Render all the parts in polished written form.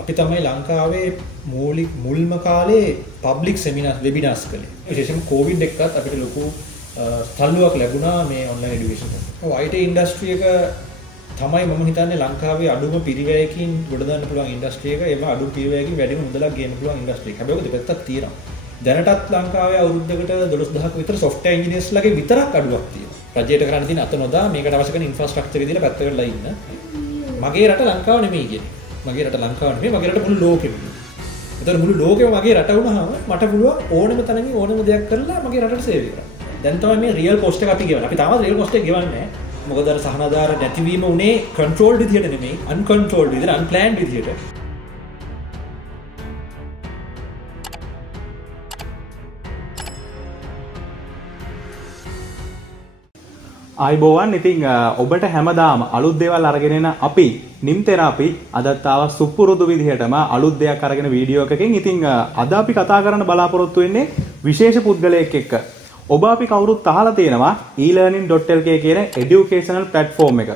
අපි තමයි ලංකාවේ මුල්ම කාලේ පබ්ලික් සෙමිනාර් වෙබිනාර්ස් කළේ. විශේෂයෙන්ම කොවිඩ් එක්කත් අපිට ලොකු තල්ලුවක් ලැබුණා මේ ඔන්ලයින් এডুকেෂන් එකට. IT ඉන්ඩස්ට්‍රි එක තමයි මම හිතන්නේ ලංකාවේ අඩුම පිරිවැයකින් ගොඩ දාන්න පුළුවන් ඉන්ඩස්ට්‍රි එක. ඒම අඩුම පිරිවැයකින් වැඩිම මුදලක් ගේන්න පුළුවන් ඉන්ඩස්ට්‍රි එක. හැබැයි ඔක දෙපැත්තක් තියෙනවා. දැනටත් ලංකාවේ අවුරුද්දකට 12000ක විතර සොෆ්ට්වෙයාර් ඉන්ජිනියර්ස්ලාගේ විතරක් අඩුවක් තියෙනවා. රජයට කරන්න තියෙන අත නොදා මේකට අවශ්‍ය කරන ඉන්ෆ්‍රාස්ට්‍රක්චර් එක දීලා පැත්තකටලා ඉන්න. මගේ රට ලංකාව නෙමෙයි කියන්නේ. මගේ රට ලංකාව නෙමෙයි මගේ රට මුළු ලෝකෙම. ඒතර මුළු ලෝකෙම මගේ රට වුණාම මට පුළුවන් ඕනම තැනකින් ඕනම දෙයක් කරලා මගේ රටට සේවය කරන්න. දැන් තමයි මේ රියල් කොස්ට් එක අපි ගෙවන්නේ. අපි තාමත් රියල් කොස්ට් එක ගෙවන්නේ නැහැ. මොකද අර සහනාධාර නැතිවීම උනේ කන්ට්‍රෝල්ඩ් විදියට නෙමෙයි අන්කන්ට්‍රෝල්ඩ් විදියට අන්ප්ලෑන්ඩ් විදියට. ආයිබෝවන් ඉතින් ඔබට හැමදාම අලුත් දේවල් අරගෙන එන අපි නිම් තෙරපි අදත් ආව සුපුරුදු විදිහටම අලුත් දෙයක් අරගෙන වීඩියෝ එකකින් ඉතින් අද අපි කතා කරන්න බලාපොරොත්තු වෙන්නේ විශේෂ පුද්ගලයෙක් එක්ක. ඔබ අපි කවුරුත් අහලා තියෙනවා elearning.lk කියන educational platform එක.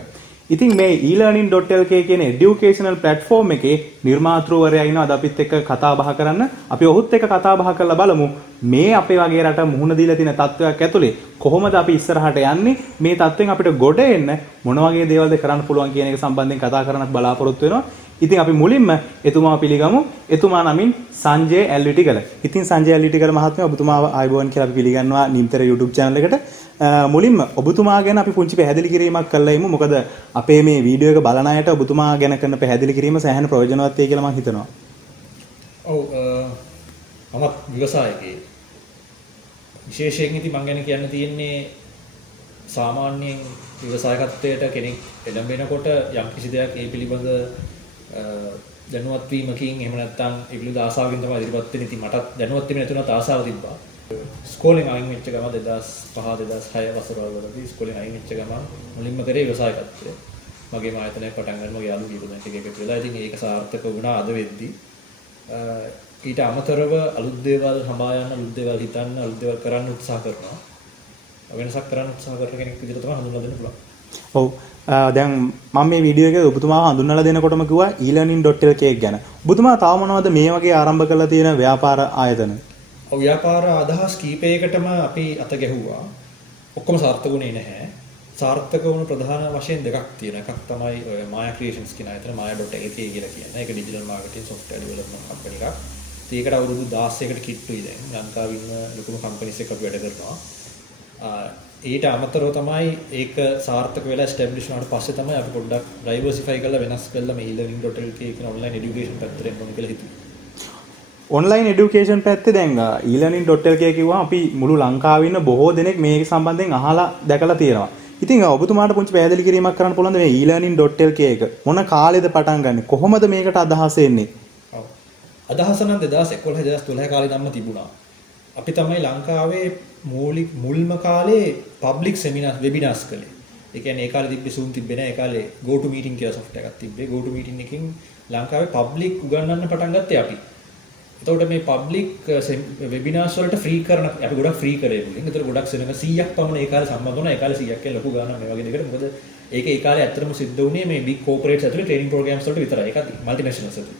ඉතින් මේ elearning.lk කියන educational platform එකේ නිර්මාතෘවරයා ඉන්නවා අද අපිත් එක්ක කතා බහ කරන්න. අපි ඔහුත් එක්ක කතා බහ කරලා බලමු මේ අපේ වගේ රට මුහුණ දීලා තියෙන තත්ත්වයක් ඇතුලේ කොහොමද අපි ඉස්සරහට යන්නේ මේ තත්ත්වෙන් අපිට ගොඩ එන්න මොන වගේ දේවල්ද කරන්න පුළුවන් කියන එක සම්බන්ධයෙන් කතා කරන්නත් බලාපොරොත්තු වෙනවා. ඉතින් අපි මුලින්ම එතුමාව පිළිගමු. එතුමා නමින් සංජය ඇල්විටිකල. ඉතින් සංජය ඇල්විටිකල මහත්මයා ඔබතුමාව ආයිබෝන් කියලා අපි පිළිගන්නවා නිම්තර YouTube channel එකට. මුලින්ම ඔබතුමා ගැන අපි පුංචි පැහැදිලි කිරීමක් කළා ඉමු. මොකද අපේ මේ වීඩියෝ එක බලන අයට ඔබතුමා ගැන කරන පැහැදිලි කිරීම සෑහෙන ප්‍රයෝජනවත් වෙයි කියලා මම හිතනවා. ඔව් මම ව්‍යවසායකයෙක්. විශේෂයෙන් ඉතින් මම ගැන කියන්න තියෙන්නේ සාමාන්‍යයෙන් ව්‍යවසායකත්වයට කෙනෙක් එළඹෙනකොට යම් කිසි දෙයක් ඒ පිළිබඳ දැනුවත් වීමකින් එහෙම නැත්නම් ඒ පිළිබඳ ආසාවකින් තමයි ඉදිරිපත් වෙන්නේ. ඉතින් මටත් දැනුවත් වෙන්න නැතුණත් ආසාව තිබ්බා. ස්කෝලෙන් අයින් වෙච්ච ගම 2005 2006 වසරවලදී ස්කෝලෙන් අයින් වෙච්ච ගම මුලින්ම කරේ ව්‍යවසායකත්වය. මගේම ආයතනයක් පටන් ගන්න මගේ යාළු කීප දෙනෙක් එකතු වෙලා. ඉතින් ඒක සාර්ථක වුණා අද වෙද්දී. ඊට අමතරව අලුත් දේවල් හඹා යන අලුත් දේවල් හිතන්න අලුත් දේවල් කරන්න උත්සාහ කරනවා. වෙනසක් කරන්න උත්සාහ කරන කෙනෙක් විදිහට තමයි හඳුන්වලා දෙන්න පුළුවන්. ඔව්. දැන් මම මේ වීඩියෝ එකේ ඔබතුමාව හඳුන්වලා දෙනකොටම කිව්වා elearning.lk ගැන. ඔබතුමා තාම මොනවද මේ වගේ ආරම්භ කරලා තියෙන ව්‍යාපාර ආයතන? ඔව් ව්‍යාපාර අදහස් කීපයකටම අපි අත ගැහුවා. ඔක්කොම සාර්ථක වුණේ නැහැ. සාර්ථක වුණු ප්‍රධාන වශයෙන් දෙකක් තියෙනවා. එකක් තමයි ඔය Maya Creations කියන ආයතන maya.lk කියලා කියන. ඒක digital marketing software development company එකක්. ඒකට අවුරුදු 16කට කිට්ටුයි දැන්. ලංකාවේ ඉන්න ලොකුම කම්පැනිස් එකක් අපි වැඩ කරනවා. ඊට අමතරව තමයි ඒක සාර්ථක වෙලා ස්ටැබ්ලිෂ් වුණාට පස්සේ තමයි අපි පොඩ්ඩක් ඩයිවර්සිෆයි කරලා වෙනස් කළා මේ elearning.lk කියන ඔන්ලයින් এডুকেෂන් පැත්තට එන්න ඕන කියලා හිතුවා. ඔන්ලයින් এডুকেෂන් පැත්තේ දැන් elearning.lk කිව්වම අපි මුළු ලංකාවේ ඉන්න බොහෝ දෙනෙක් මේක සම්බන්ධයෙන් අහලා දැකලා තියෙනවා. ඉතින් ඔබතුමාට පුංචි පැහැදිලි කිරීමක් කරන්න පුළුවන්ද මේ elearning.lk එක මොන කාලෙද පටන් ගන්නෙ? කොහොමද මේකට අදහස එන්නේ? ඔව්. අදහස නම් 2011 2012 කාලේ ධම්ම තිබුණා. අපි තමයි ලංකාවේ මුල්ම කාලේ පබ්ලික් සෙමිනාර් වෙබිනාර්ස් කළේ. ඒ කියන්නේ ඒ කාලේ තිබ්බේ Zoom තිබ්බේ නෑ. ඒ කාලේ go to meeting කියලා software එකක් තිබ්බේ. go to meeting එකකින් ලංකාවේ පබ්ලික් උගන්වන්න පටන් ගත්තේ අපි. එතකොට මේ පබ්ලික් වෙබිනාර්ස් වලට ෆ්‍රී කරන අපි ගොඩක් ෆ්‍රී කරේ මුලින්. ඒතර ගොඩක් සෙනඟ 100ක් පමණ ඒ කාලේ සම්බන්ධ වුණා. ඒ කාලේ 100ක් කියන ලොකු ගාණක් මේ වගේ දෙයකට. මොකද ඒක ඒ කාලේ ඇත්තටම සිද්ධ වුණේ මේ big corporates ඇතුලේ training programs වලට විතරයි. ඒක multinationals ඇතුලේ.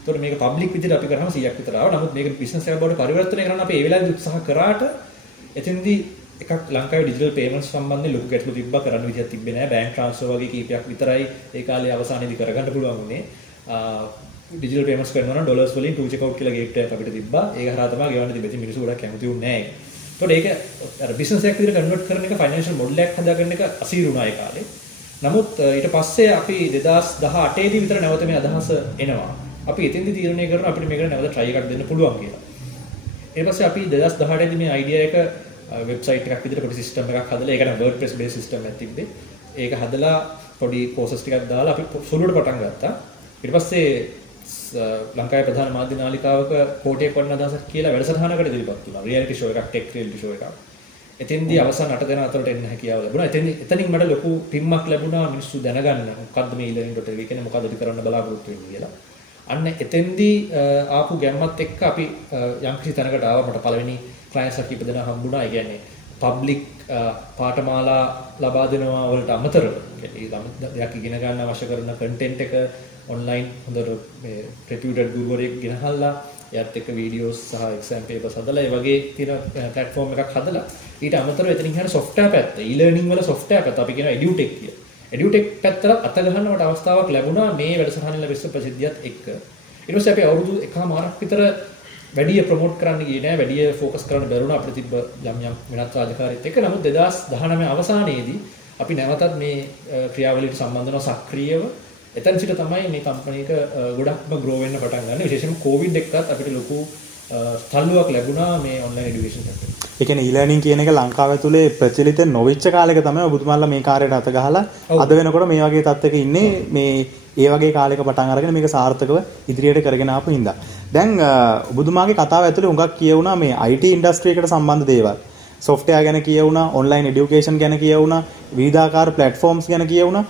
ඒතකොට මේක පබ්ලික් විදිහට අපි කරාම 100ක් විතර ආවා. නමුත් මේක බිස්නස් එකක් බවට පරිවර්තනය කරන්න අපි ඒ වෙලාවේදී උත්සාහ කරාට එතෙන්දී එකක් ලංකාවේ ඩිජිටල් පේමන්ට්ස් සම්බන්ධයෙන් ලොකු ගැටලු තිබ්බා. කරන්න විදිහක් තිබ්බේ නැහැ. බැංක් ට්‍රාන්ස්ෆර් වගේ කීපයක් විතරයි ඒ කාලේ අවසානයේදී කරගන්න පුළුවන් වුණේ. ඩිජිටල් පේමන්ට්ස් කරනවා නම් ඩොලර්ස් වලින් ටු චෙක් අවුට් කියලා ගේට් එකක් අපිට තිබ්බා. ඒක හරහා තමයි ගෙවන්න තිබෙන්නේ. මිනිස්සු ගොඩක් කැමති වුණේ නැහැ ඒක. ඒතකොට ඒක අර බිස්නස් එකක් විදිහට කන්වර්ට් කරන එක ෆයිනෑන්ෂල් මොඩල් එකක් හදාගන්න එක අසීරු වුණා ඒ කාලේ. නමුත් ඊට පස්සේ අපි 2018 දී විතර නැවත මේ අදහස එනවා. අපි එතෙන්දී තීරණය කරනවා අපිට මේකට නැවත try එකක් දෙන්න පුළුවන් කියලා. ඊට පස්සේ අපි 2018 දී මේ idea එක වෙබ්සයිට් එකක් විදිහට පොඩි සිස්ටම් එකක් හදලා ඒකට WordPress based system එකක් තිබ්බේ. ඒක හදලා පොඩි courses ටිකක් දාලා අපි සුළුවට පටන් ගත්තා. ඊට පස්සේ ලංකාවේ ප්‍රධාන මාධ්‍ය නාලිකාවක කෝටියක් වන්න අදහසක් කියලා වැඩසටහනකට ඉදිරිපත් වුණා. රියැලිටි ෂෝ එකක්, ටෙක් රියැලිටි ෂෝ එකක්. එතෙන්දී අවසන් 8 දෙනා අතරට එන්න හැකියාව ලැබුණා. එතනින් මට ලොකු පිම්මක් ලැබුණා මිනිස්සු දැනගන්න මොකද්ද මේ elearning.lk කියන්නේ මොකද්ද අපි කරන්න බලාපොරොත්තු වෙන්නේ කියලා. අන්න එතෙන්දී ආපු ගැම්මත් එක්ක අපි යම්කිසි තැනකට ආවා. මට පළවෙනි ක්ලයන්ට්ස් කීප දෙනා හම්බුණා. ඒ කියන්නේ පබ්ලික් පාඨමාලා ලබා දෙනවා වලට අමතරව දෙයක් ඉගෙන ගන්න අවශ්‍ය කරන කන්ටෙන්ට් එක online හොඳට මේ reputed ගුරුවරයෙක් ගෙනහල්ලා එයාත් එක්ක වීඩියෝස් සහ exam papers හදලා ඒ වගේ තියෙන platform එකක් හදලා ඊට අමතරව එතනින් යන software පැත්ත e-learning වල software පැත්ත අපි කියනවා edutech කියලා. edutech පැත්තට අත ගන්නවට අවස්ථාවක් ලැබුණා මේ වැඩසටහන ලැබෙච්ච ප්‍රසිද්ධියත් එක්ක. ඊට පස්සේ අපි අවුරුදු එකමාරක් විතර වැඩි ප්‍රොමෝට් කරන්න ගියේ නෑ වැඩි ફોකස් කරන්න බැරුණා අපිට තිබ්බ යම් වෙනත් රාජකාරීත් එක්ක. නමුත් 2019 අවසානයේදී අපි නැවතත් මේ ක්‍රියාවලියට සම්බන්ධ වෙනවා සක්‍රියව. එතන සිට තමයි මේ කම්පැනි එක ගොඩක්ම ග්‍රෝ වෙන්න පටන් ගන්න. විශේෂයෙන්ම කොවිඩ් එක්කත් අපිට ලොකු තල්ලුවක් ලැබුණා මේ ඔන්ලයින් এডুকেෂන් පැත්තේ. ඒ කියන්නේ e-learning කියන එක ලංකාව ඇතුලේ ප්‍රචලිත නොවිච්ච කාලයක තමයි ඔබතුමාලා මේ කාර්යයට අත ගහලා අද වෙනකොට මේ වගේ තත්ත්වයක ඉන්නේ මේ ඒ වගේ කාලයක පටන් අරගෙන මේක සාර්ථකව ඉදිරියට කරගෙන ආපු හින්දා. දැන් ඔබතුමාගේ කතාව ඇතුලේ හුඟක් කියවුණා මේ IT ඉන්ඩස්ට්‍රි එකට සම්බන්ධ දේවල්. software ගැන කියවුණා, online education ගැන කියවුණා, විවිධාකාර platforms ගැන කියවුණා.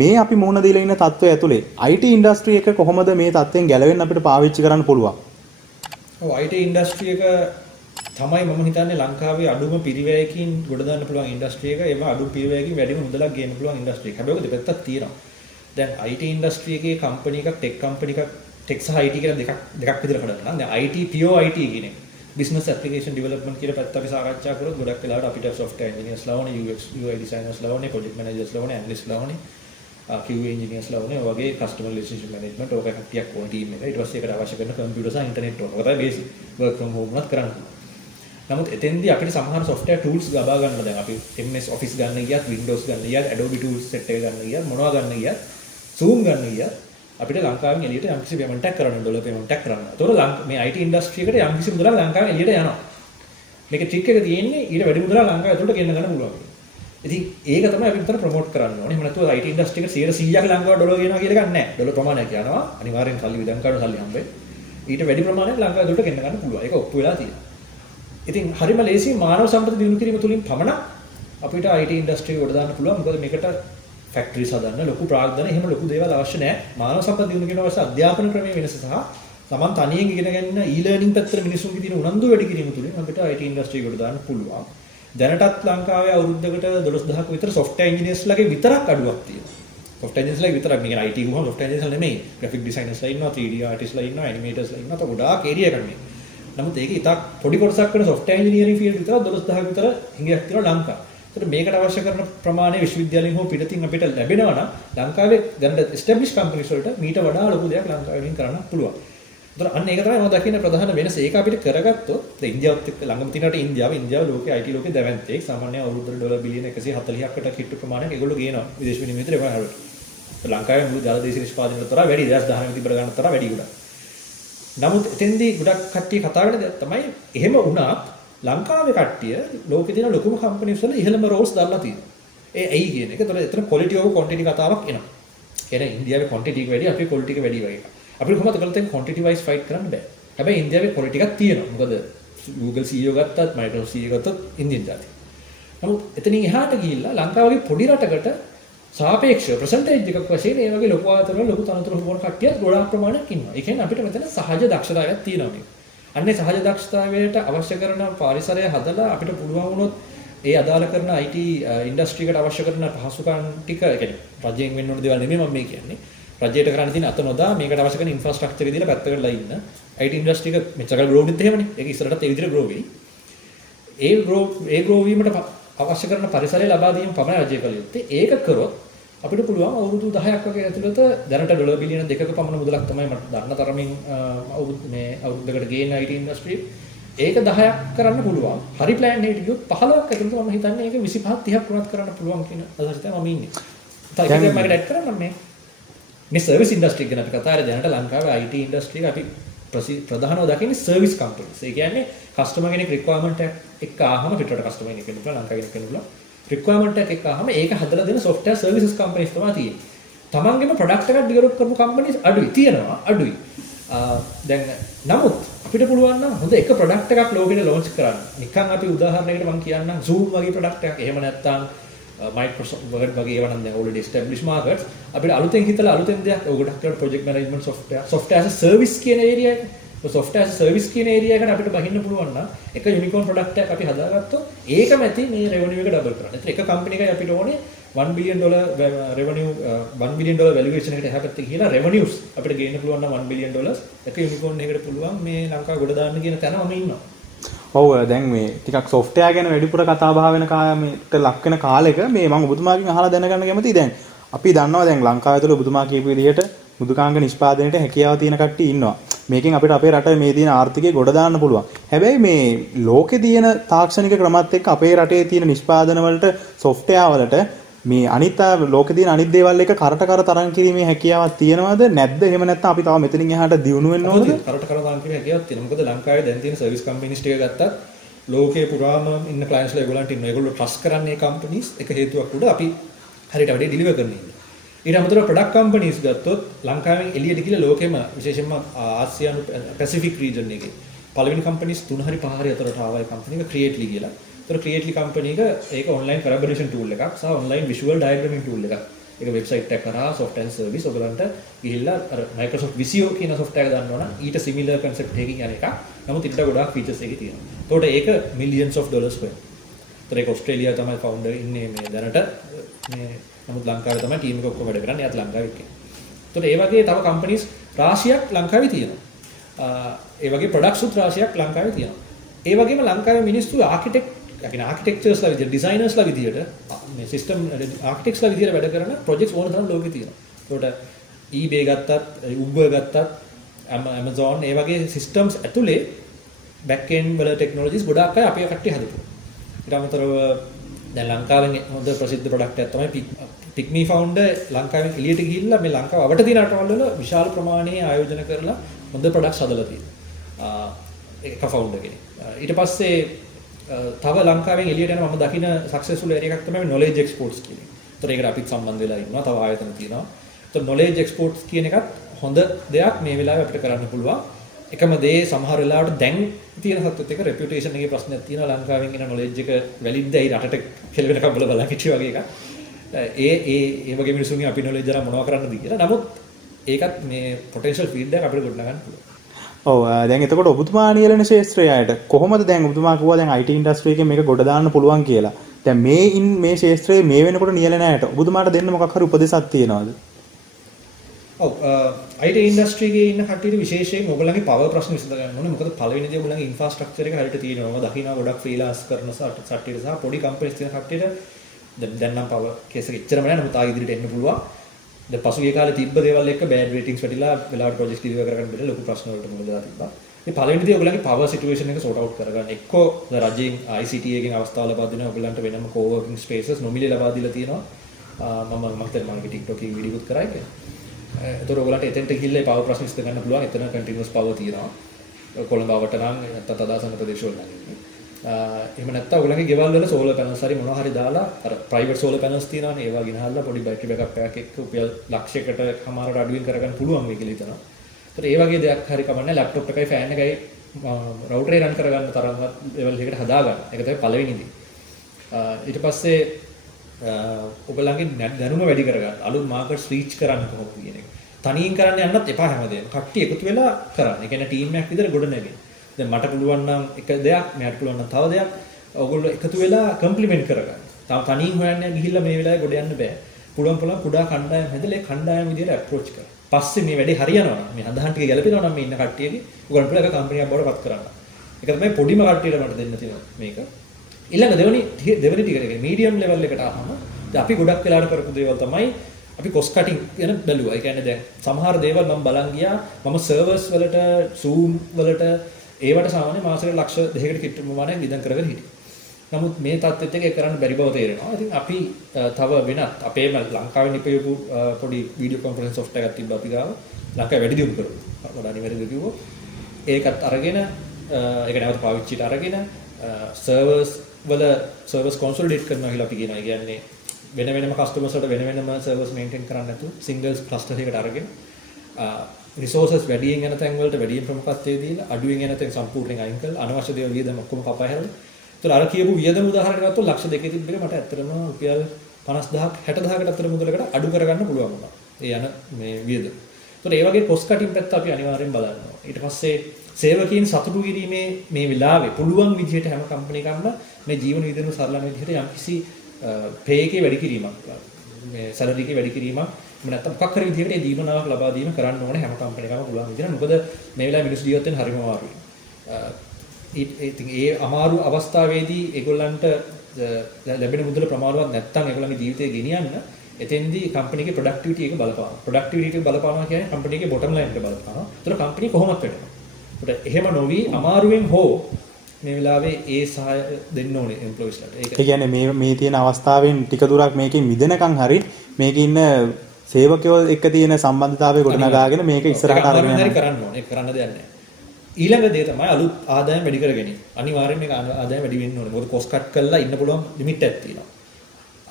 මේ අපි මුහුණ දීලා ඉන්න තත්ත්වය ඇතුලේ IT ඉන්ඩස්ට්‍රි එක කොහොමද මේ තත්ත්වයෙන් ගැලවෙන්න අපිට පාවිච්චි කරන්න පුළුවන්? ඔව් IT ඉන්ඩස්ට්‍රි එක තමයි මම හිතන්නේ ලංකාවේ අඩුම පිරිවැයකින් ගොඩ දාන්න පුළුවන් ඉන්ඩස්ට්‍රි එක. ඒව අඩු පිරිවැයකින් වැඩිම මුදලක් ගේන්න පුළුවන් ඉන්ඩස්ට්‍රි එක. හැබැයි ඔක දෙපැත්තක් තියෙනවා. දැන් IT ඉන්ඩස්ට්‍රි එකේ කම්පැනි එකක් ටෙක් කම්පැනි එකක් ටෙක් සහ IT කියලා දෙකක් විතර හදනවා. දැන් IT pure IT කියන එක. business application development කියලා පැත්ත අපි සාකච්ඡා කරොත් ගොඩක් වෙලාවට අපිට software engineers ලා ඕනේ, UX UI designers ලා ඕනේ, project managers ලා ඕනේ, analysts ලා ඕනේ, QA engineers ලා ඕනේ, වගේ customer relationship management ඕක කට්ටියක් ඕන ටීම් එක. ඊට පස්සේ ඒකට අවශ්‍ය කරන computer සහ internet ඕන. ඔක තමයි basic. work from home උනත් කරන්න. නමුත් එතෙන්දී අපිට සමහර software tools ගබා ගන්න දැන් අපි MS Office ගන්න ගියත්, Windows ගන්න ගියත්, Adobe tools set එක ගන්න ගියත්, මොනවා ගන්න ගියත්, Zoom ගන්න ගියත් අපිට ලංකාවෙන් එළියට යම්කිසි payment එකක් කරන්න ඩොලර් payment එකක් කරන්න. ඒතකොට මේ IT ඉන්ඩස්ට්‍රි එකට යම්කිසි මුදලක් ලංකාවෙන් එළියට යනවා. මේක ට්‍රික් එක තියෙන්නේ ඊට වැඩි මුදලක් ලංකාව ඇතුළට ගෙන්න ගන්න පුළුවන්. ඉතින් ඒක තමයි අපි විතර ප්‍රොමෝට් කරන්න ඕනේ. එහෙම නැත්නම් IT ඉන්ඩස්ට්‍රි එක 100%ක් ලංකාව ඩොලර් ගෙනවා කියලා එකක් නැහැ. ඩොලර් ප්‍රමාණයක් යනවා. අනිවාර්යෙන් සල්ලි විදන් කරන සල්ලි හම්බෙයි. ඊට වැඩි ප්‍රමාණයක් ලංකාව ඇතුළට ගෙන්න ගන්න පුළුවන්. ඒක ඔප්පු වෙලා තියෙනවා. ඉතින් හරිම ලේසි මානව සම්පත දිනු කිරීම තුලින් පමණක් අපිට IT ඉන්ඩස්ට්‍රි එක උඩ දාන්න පුළුවන්. මොකද මේකට ෆැක්ටරිස් හදන්න ලොකු ප්‍රාග්ධන එහෙම ලොකු දේවල් අවශ්‍ය නැහැ. මානව සම්පත දිනු කිරීම අවශ්‍ය අධ්‍යාපන ක්‍රමයේ වෙනස සහ සමන් තනියෙන් ඉගෙන ගන්න e-learning පැත්තට මිනිසුන්ගේ තියෙන උනන්දු වැඩි කිරීම තුලින් අපිට IT ඉන්ඩස්ට්‍රි එකට දාන්න පුළුවන්. දැනටත් ලංකාවේ අවුරුද්දකට 12000ක විතර software engineers ලගේ විතරක් අඩුවක් තියෙනවා. software engineers ලගේ විතරක් මේ IT ගුණ software engineers නෙමෙයි. graphic designers ලා ඉන්නවා, 3D artists ලා ඉන්නවා, animators ලා ඉන්නවා. ගොඩාක් area එකක් මේ. නමුත් ඒක ඉතක් පොඩි කොටසක් වෙන software engineering field විතර 12000ක විතර හිඟයක් තියෙනවා ලංකාවේ. ඒකට මේකට අවශ්‍ය කරන ප්‍රමාණය විශ්වවිද්‍යාලයෙන් හෝ පිටතින් අපිට ලැබෙනවා නම් ලංකාවේ දැන් established companies වලට මීට වඩා ලොකු දෙයක් ලංකාවෙන් කරන්න පුළුවන්. ඒතර අන්න ඒක තමයි මම දකින්න ප්‍රධාන වෙනස. ඒක අපිට කරගත්තොත් දැන් ඉන්දියාවත් එක්ක ළඟම තියෙනට ඉන්දියාව ලෝකයේ IT ලෝකයේ දැවැන්තෙක් සාමාන්‍ය අවුරුද්දට ඩොලර් බිලියන 140කට කිට්ටු ප්‍රමාණයක් ඒගොල්ලෝ ගේනවා විදේශ විනිමය විතර ඒවා හැරෙට. ලංකාවේ මුළු ජලදේශීය නිෂ්පාදනයට වඩා වැඩි 2010 තිබර ගන්නට වඩා වැඩි ගොඩක්. නමුත් එතෙන්දී ගොඩක් කට්ටිය කතා කරන දේ තමයි එහෙම වුණා ලංකාවේ කට්ටිය ලෝකේ තියෙන ලොකුම කම්පැනිස් වල ඉහළම රෝල්ස් දාලා තියෙනවා. ඒ ඇයි කියන එක. ඒතර එතන quality over quantity කතාවක් එනවා. කියන්නේ ඉන්දියාවේ quantity එක වැඩි අපේ quality එක වැඩි වගේ. අපිට කොහොමද ගලතෙන් quantity wise fight කරන්න බෑ. හැබැයි ඉන්දියාවේ quality එකක් තියෙනවා. මොකද Google CEO ගත්තත් Microsoft CEO ගත්තත් ඉන්දියන් ජාතිය. නමුත් එතනින් එහාට ගිහිල්ලා ලංකාවේ පොඩි රටකට සාපේක්ෂව percentage එකක් වශයෙන් ඒ වගේ ලොකු ආතවල ලොකු තනතුරු හොබන කට්ටියත් ගොඩාක් ප්‍රමාණයක් ඉන්නවා. ඒ කියන්නේ අපිට මෙතන සහජ දක්ෂතාවයක් තියෙනවා මේක. අන්නේ සහජ දක්ෂතාවයට අවශ්‍ය කරන පරිසරය හදලා අපිට පුළුවන් වුණොත් ඒ අදාළ කරන IT ඉන්ඩස්ට්‍රි එකට අවශ්‍ය කරන පහසුකම් ටික ඒ කියන්නේ රජයෙන් වෙන්න ඕන දේවල් නෙමෙයි මම මේ කියන්නේ. රජයට කරන්න තියෙන අත නොදා මේකට අවශ්‍ය කරන ඉන්ෆ්‍රාස්ට්‍රක්චර් එක දීලා පැත්තකටලා ඉන්න. IT ඉන්ඩස්ට්‍රි එක මෙච්චර ග්‍රෝ වෙන්නත් එහෙමනේ. ඒක ඉස්සරහට ඒ විදිහට ග්‍රෝ වෙයි. ඒ ග්‍රෝ වීමට අවශ්‍ය කරන පරිසරය ලබා දීම පමණයි රජය කළ යුත්තේ. ඒක කරොත් අපිට පුළුවන් අවුරුදු 10ක් වගේ ඇතුළත දැනට ඩොලර් බිලියන 2ක පමණ මුදලක් තමයි මට දන්න තරමින් අවුරුද්දකට ගේන IT ඉන්ඩස්ට්‍රි ඒක 10ක් කරන්න පුළුවන්. හරි ප්ලෑන් එකකට ගියොත් 15ක් ඇතුළත මම හිතන්නේ ඒක 25 30ක් වුණත් කරන්න පුළුවන් කියන අදහස තමයි මම ඉන්නේ. තායිකේ මම ඇඩ් කරන්න මේ සර්විස් ඉන්ඩස්ට්‍රි ගැන අපි කතා කරලා දැනට ලංකාවේ IT ඉන්ඩස්ට්‍රි එක අපි ප්‍රධානව දකින්නේ සර්විස් කම්පැනිස්. ඒ කියන්නේ කස්ටමර් කෙනෙක් රික්වයර්මන්ට් එකක් ආවම පිටරට කස්ටමර් කෙනෙක් කෙනෙක් ලංකාවේ කෙනෙක් කෙනෙක් රික්වයර්මන්ට් එකක් ආවම ඒක හදලා දෙන software services companies තමයි තියෙන්නේ. තමන්ගේම product එකක් develop කරපු companies අඩුයි තියෙනවා අඩුයි. දැන් නමුත් අපිට පුළුවන් නම් හොඳ එක product එකක් ලෝකෙට launch කරන්න. නිකන් අපි උදාහරණයකට මම කියන්නම් Zoom වගේ product එකක්. එහෙම නැත්නම් Microsoft Word වගේ ඒවා නම් දැන් already established markets. අපිට අලුතෙන් හිතලා අලුතෙන් දෙයක් ඔයගොඩක් කරලා project management software as a service කියන area එක. software as a service කියන area එකට අපිට බහින්න පුළුවන් නම් එක unicorn product එකක් අපි හදාගත්තොත් ඒකම ඇති මේ revenue එක double කරන්න. ඒත් එක company එකයි අපිට ඕනේ $1 billion revenue $1 billion valuation එකට එහා පැත්තේ ගිහලා revenues අපිට ගේන්න පුළුවන් නම් $1 billion එක යුනිකෝන් එකකට පුළුවන් මේ ලංකාව ගොඩ දාන්න කියන තැන මම ඉන්නවා. ඔව් දැන් මේ ටිකක් software ගැන වැඩිපුර කතා බහ වෙන කාමයට ලක් වෙන කාලෙක මේ මම ඔබතුමාගෙන් අහලා දැනගන්න කැමතියි. දැන් අපි දන්නවා දැන් ලංකාව ඇතුළේ ඔබතුමා කියපු විදිහට මෘදුකාංග නිෂ්පාදනයේට හැකියාව තියෙන කට්ටිය ඉන්නවා. මේකෙන් අපිට අපේ රටේ මේ තියෙන ආර්ථිකය ගොඩ දාන්න පුළුවන්. හැබැයි මේ ලෝකේ තියෙන තාක්ෂණික ක්‍රමات එක්ක අපේ රටේ තියෙන නිෂ්පාදන වලට software වලට මේ අනිත් ලෝකේ තියෙන අනිත් දේවල් එක කරට කර තරම් කිරීමේ හැකියාවක් තියෙනවද නැද්ද? එහෙම නැත්නම් අපි තව මෙතනින් එහාට දියුණු වෙන්න ඕනද? කරට කර තරම් කිරීමේ හැකියාවක් තියෙනවා. මොකද ලංකාවේ දැන් තියෙන සර්විස් කම්පැනිස් ටික ගත්තත් ලෝකේ පුරාම ඉන්න ක්ලයන්ට්ස්ලා ඒගොල්ලන්ට ඉන්නවා. ඒගොල්ලෝ ට්‍රස්ට් කරන්නේ කම්පැනිස් එක හේතුවක් උඩ අපි හරියට වැඩේ ඩිලිවර් කරන්න ඉන්නේ. ඊට අමතරව ප්‍රොඩක්ට් කම්පැනිස් ගත්තොත් ලංකාවෙන් එළියට ගිහලා ලෝකෙම විශේෂයෙන්ම ආසියානු පැසිෆික් රීජන් එකේ පළවෙනි කම්පැනිස් 3 හරි 5 හරි අතරට ආවයි කම්පැනි එක ක්‍රියේට්ලි කියලා. ඒතර ක්‍රියේට්ලි කම්පැනි එක ඒක ඔන්ලයින් කොලැබොරේෂන් ටූල් එකක් සහ ඔන්ලයින් විෂුවල් ඩයග්‍රෑමින් ටූල් එකක්. ඒක වෙබ්සයිට් එකක් කරා software and service ඔයගලන්ට ගිහිල්ලා අර Microsoft Visio කියන software එක දන්නවනම් ඊට similar concept එකකින් යන එකක්. නමුත් ඊට ගොඩාක් features එකේ තියෙනවා. ඒකට ඒක millions of dollars වෙනවා. ඒතර ඒක ඕස්ට්‍රේලියාව තමයි founder ඉන්නේ මේ දැනට මේ නමුත් ලංකාවේ තමයි ටීම් එක ඔක්කොම වැඩ කරන්නේ. එයාත් ලංකාවේ ඉන්නේ. ඒතකොට ඒ වගේ තව කම්පැනිස් රාශියක් ලංකාවේ තියෙනවා. ඒ වගේ ප්‍රොඩක්ට්ස් උත් රාශියක් ලංකාවේ තියෙනවා. ඒ වගේම ලංකාවේ මිනිස්සු ආකිටෙක්චර්ස්ලා විදියට ඩිසයිනර්ස්ලා විදියට මේ සිස්ටම් ආකිටෙක්ට්ස්ලා විදියට වැඩ කරන ප්‍රොජෙක්ට්ස් ඕන තරම් ලෝකේ තියෙනවා. ඒකට eBay ගත්තත්, Uber ගත්තත්, Amazon ඒ වගේ සිස්ටම්ස් ඇතුලේ back end වල ටෙක්නොලොජිස් ගොඩාක් අය අපේ කට්ටිය හදපුවා. ඊට අමතරව දැන් ලංකාවෙන් හොඳ ප්‍රසිද්ධ ප්‍රොඩක්ට් එකක් තමයි Pickme founder ලංකාවෙන් එළියට ගිහිල්ලා මේ ලංකාව අවට තියෙන රටවල් වල විශාල ප්‍රමාණයේ ආයෝජන කරලා හොඳ ප්‍රොඩක්ට්ස් හදලා තියෙනවා. ඒක founder කෙනෙක්. ඊට පස්සේ තව ලංකාවෙන් එළියට යන මම දකින සක්සස්ෆුල් ඒරියා එකක් තමයි knowledge exports කියන්නේ. ඒතර ඒකට අපිත් සම්බන්ධ වෙලා ඉන්නවා. තව ආයතන තියෙනවා. ඒතර knowledge exports කියන එකත් හොඳ දෙයක් මේ වෙලාවේ අපිට කරන්න පුළුවන්. එකම දේ සමහර වෙලාවට දැන් තියෙන සත්‍යත් එක reputation එකේ ප්‍රශ්නයක් තියෙනවා. ලංකාවෙන් එන knowledge එක වැලිඩ්ද ඇයි රටට කෙලවෙන කබල බලන් හිටිය වගේ එකක්. ඒ වගේ මිනිස්සුන්ගේ අපි knowledge දරා මොනව කරන්නද කියලා. නමුත් ඒකත් මේ potential field එක අපිට ගොඩනගන්න පුළුවන්. ඔව් දැන් එතකොට ඔබතුමා නියැලෙන ශාස්ත්‍රයයට කොහොමද දැන් ඔබතුමා කිව්වා දැන් IT ඉන්ඩස්ට්‍රි එකේ මේක ගොඩ දාන්න පුළුවන් කියලා. දැන් මේ ශාස්ත්‍රයේ මේ වෙනකොට නියැලෙන අයට ඔබතුමාට දෙන්න මොකක් හරි උපදෙසක් තියනවද? ඔව් IT ඉන්ඩස්ට්‍රි එකේ ඉන්න කට්ටියට විශේෂයෙන් ඔයගොල්ලන්ගේ පවර් ප්‍රශ්න විසඳ ගන්න ඕනේ. මොකද පළවෙනි දේ ඔයගොල්ලන්ගේ ඉන්ෆ්‍රාස්ට්‍රක්චර් එක හරියට තියෙනවා. මම දකිනවා ගොඩක් ෆ්‍රීලාන්ස් කරන සට්ටියට සහ පොඩි කම්පැනිස් තියෙන කට්ටියට දැන් නම් පවර් කේස් එක ඉච්චරම නෑ. නමුත් ආ ඉදිරියට එන්න පුළුවන්. දැන් පසුගිය කාලේ තිබ්බ දේවල් එක්ක බෑඩ් රේටින්ග්ස් වැටිලා වෙලාවට ප්‍රොජෙක්ට් ඩිලිවර් කරගන්න බැරි ලොකු ප්‍රශ්න වලට මුහුණ දාලා තිබ්බා. මේ පළවෙනි දේ ඔයගොල්ලන්ගේ පවර් සිටුේෂන් එක සෝට් අවුට් කරගන්න. එක්කෝ රජයෙන් ICT එකෙන් අවස්ථාව ලබා දෙනවා. ඔයගොල්ලන්ට වෙනම කෝවර්කින් ස්පේසස් නොමිලේ ලබා දීලා තියෙනවා. මම හිතන්නේ මගේ TikTok එකේ වීඩියෝත් කරා ඒක. ඒතර ඔයගොල්ලන්ට එතෙන්ට ගිහිල්ලා පවර් ප්‍රශ්න විසඳ ගන්න පුළුවන්. එතන කන්ටිනියස් පවර් තියෙනවා. කොළඹ අවට නම් නැත්නම් තදාසන ප්‍රදේශවල නම්. එහෙම නැත්නම් ඔයගොල්ලන්ගේ ගෙවල් වල සෝලර් පැනල්ස් හරි මොනවා හරි දාලා අර ප්‍රයිවට් සෝලර් පැනල්ස් තියෙනවානේ. ඒවා ගෙනහල්ලා පොඩි බැටරි බෑකප් එකක් එක්ක රුපියල් ලක්ෂයකට කමාරට අඩුවෙන් කරගන්න පුළුවන් වෙයි කියලා හිතනවා. ඒතර ඒ වගේ දෙයක් හරි කමන්නේ ලැප්ටොප් එකයි ෆෑන් එකයි රවුටරේ රන් කරගන්න තරම්වත් ලෙවල් එකකට හදාගන්න. ඒක තමයි පළවෙනි දේ. ඊට පස්සේ ඔයගොල්ලන්ගේ දැනුම වැඩි කරගන්න. අලුත් මාකට්ස් රීච් කරන්න කොහොමද කියන එක. තනියෙන් කරන්න යන්නත් එපා හැමදේම. කට්ටිය එකතු වෙලා කරන්න. ඒ කියන්නේ ටීම් එකක් විතර ගොඩ නැගෙන්න. දැන් මට පුළුවන් නම් එක දෙයක්, මෙයාට පුළුවන් නම් තව දෙයක්. ඔයගොල්ලෝ එකතු වෙලා කම්ප්ලිමන්ට් කරගන්න. තනියෙන් හොයන්න ගිහිල්ලා මේ වෙලාවේ ගොඩ යන්න බෑ. පුළුවන් කුඩා කණ්ඩායම් හැදලා ඒ කණ්ඩායම් විදියට අප්‍රෝච් කරන්න. පස්සේ මේ වැඩේ හරියනවා. මේ අදහන් ටික ගැලපෙනවා නම් මේ ඉන්න කට්ටියගේ ඔයගොල්ලෝ පුළුවන් එක කම්පැනියක් බවට පත් කරන්න. ඒක තමයි පොඩිම කට්ටියට මට දෙන්න තියෙන මේක. ඊළඟ දෙවෙනි ටික එක මීඩියම් ලෙවල් එකට ආවම දැන් අපි ගොඩක් වෙලාට කරපු දේවල් තමයි අපි කොස්ට් කටින් ගැන බැලුවා. ඒ කියන්නේ දැන් සමහර දේවල් මම බලන් ගියා. මම සර්වර්ස් වලට, Zoom වලට ඒවට සාමාන්‍ය මාසෙකට ලක්ෂ 2කට කිට්ටු ප්‍රමාණයක් වියදම් කරගෙන හිටියා. නමුත් මේ තත්ත්වෙත් එක කරන්න බැරි බව තේරෙනවා. ඉතින් අපි තව වෙනත් අපේම ලංකාවේ නිපයපු පොඩි වීඩියෝ කොන්ෆරන්ස් සොෆ්ට්වෙයාර් එකක් තිබ්බා අපි ගාව. ලංකාවේ වැඩි දියුණු කරමු. වඩා නිවැරදිව කිව්වොත් ඒකත් අරගෙන ඒක නැවත පාවිච්චියට අරගෙන සර්වර්ස් කොන්සොලිඩේට් කරනවා කියලා අපි කියනවා. ඒ කියන්නේ වෙන වෙනම කස්ටමර්ස් වලට වෙන වෙනම සර්වර්ස් මේන්ටේන් කරන්න නැතුව සිංගල් ක්ලස්ටර් එකකට අරගෙන රිසෝසස් වැඩියෙන් යන තැන් වලට වැඩියෙන් ප්‍රමුඛත්වය දීලා අඩුවෙන් යන තැන් සම්පූර්ණයෙන් අයින් කරලා අනවශ්‍ය දේවල් වියදම් ඔක්කොම කපා හැරලා. ඒතර අර කියපු වියදම් උදාහරණයක් ගත්තොත් ලක්ෂ 2 තිබ්බේ මට ඇත්තටම රුපියල් 50000ක් 60000කට අතර මුදලකට අඩු කරගන්න පුළුවන් වුණා. ඒ යන මේ වියදම්. ඒතර ඒ වගේ කොස්ට් කටින් පැත්ත අපි අනිවාර්යෙන් බලන්න ඕනේ. ඊට පස්සේ සේවකයන් සතුටු කිරීමේ මේ වෙලාවේ පුළුවන් විදිහට හැම කම්පැනි එකක්ම මේ ජීවන විදිහට සරලම විදිහට යම්කිසි පේ එකේ වැඩි කිරීමක් මේ සැලරි එකේ වැඩි කිරීමක් එහෙම නැත්නම් මොකක් හරි විදිහකට ඒ දීමනාවක් ලබා දීම කරන්න ඕනේ හැම කම්පැනි එකකම පුළුවන් විදිහට. මොකද මේ වෙලාවේ මිනිස්සු ජීවත් වෙන්න හරිම අමාරුයි. ඒ අමාරු අවස්ථාවේදී ඒගොල්ලන්ට ලැබෙන මුදල ප්‍රමාණවත් නැත්නම් ඒගොල්ලන්ගේ ජීවිතය ගෙනියන්න එතෙන්දී කම්පැනි එකේ ප්‍රොඩක්ටිවිටි එක බලපානවා. ප්‍රොඩක්ටිවිටි එක බලපානවා කියන්නේ කම්පැනි එකේ බොටම් ලයින් එක බලපානවා. ඒතර කම්පැනි කොහොමද වෙන්නේ? ඒකට එහෙම නොවි අමාරුවෙන් හෝ මේ වෙලාවේ ඒ සහාය දෙන්න ඕනේ එම්ප්ලොයිස්ලාට. ඒ කියන්නේ මේ තියෙන අවස්ථාවෙන් ටික දුරක් මේකෙන් මිදෙනකන් හරි මේකේ ඉන්න සේවකයෝ එක්ක තියෙන සම්බන්ධතාවය ගොඩනගාගෙන මේක ඉස්සරහට අරගෙන යන්න කරන්න ඕනේ. ඒක කරන්න දෙයක් නැහැ. ඊළඟ දේ තමයි අලුත් ආදායම් වැඩි කර ගැනීම. අනිවාර්යයෙන් මේක ආදායම් වැඩි වෙන්න ඕනේ. මොකද කොස්ට් කට් කරලා ඉන්න පුළුවන් ලිමිට් එකක් තියෙනවා.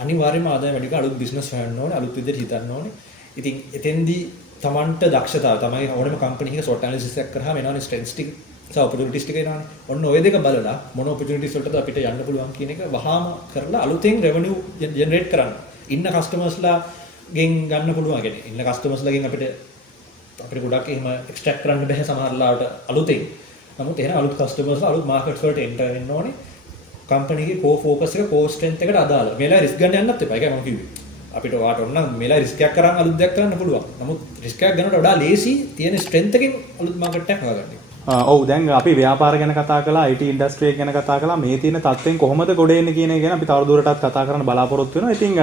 අනිවාර්යයෙන්ම ආදායම් වැඩි කරලා අලුත් බිස්නස් හොයන්න ඕනේ. අලුත් විදිහට හිතන්න ඕනේ. ඉතින් එතෙන්දී තමන්ට දක්ෂතාව තමයි ඕනම කම්පැනි එකක SWOT analysis එකක් කරාම එනවනේ ස්ට්‍රෙන්ත්ස් ටික සහ ඔපචුනිටිස් ටික එනවනේ. ඔන්න ඔය දෙක බලලා මොන ඔපචුනිටිස් වලටද අපිට යන්න පුළුවන් කියන එක වහාම කරලා අලුතෙන් රෙවෙනියු ජෙනරේට් කරන්න. ඉන්න කස්ටමර්ස්ලා ගෙන් ගන්න පුළුවන්. يعني ඉන්න කස්ටමර්ස්ලා ගෙන් අපිට ගොඩක් එහෙම එක්ස්ට්‍රැක්ට් කරන්න බෑ සමහර ලාවට අලුතෙන්. නමුත් එහෙනම් අලුත් කස්ටමර්ස්ලා අලුත් මාකට්ස් වලට එන්ටර් වෙන්න ඕනේ. කම්පැනි එකේ කෝ ෆෝකස් එක කෝ ස්ට්‍රෙන්ත් එකට අදාළව. මේලා රිස්ක් ගන්න යන්නත් එපා. ඒකයි මම කිව්වේ. අපිට ඔයාට ඕන නම් මේලා රිස්ක් එකක් කරන් අලුත් දෙයක් කරන්න පුළුවන්. නමුත් රිස්ක් එකක් ගන්නට වඩා ලේසි තියෙන ස්ට්‍රෙන්ත් එකෙන් අලුත් මාකට් එකක් හොයාගන්න. ඔව් දැන් අපි ව්‍යාපාර ගැන කතා කළා, IT ඉන්ඩස්ට්‍රි ගැන කතා කළා. මේ තියෙන තත්ත්වෙන් කොහොමද ගොඩ එන්නේ කියන එක ගැන අපි තවදුරටත් කතා කරන්න බලාපොරොත්තු වෙනවා. ඉතින්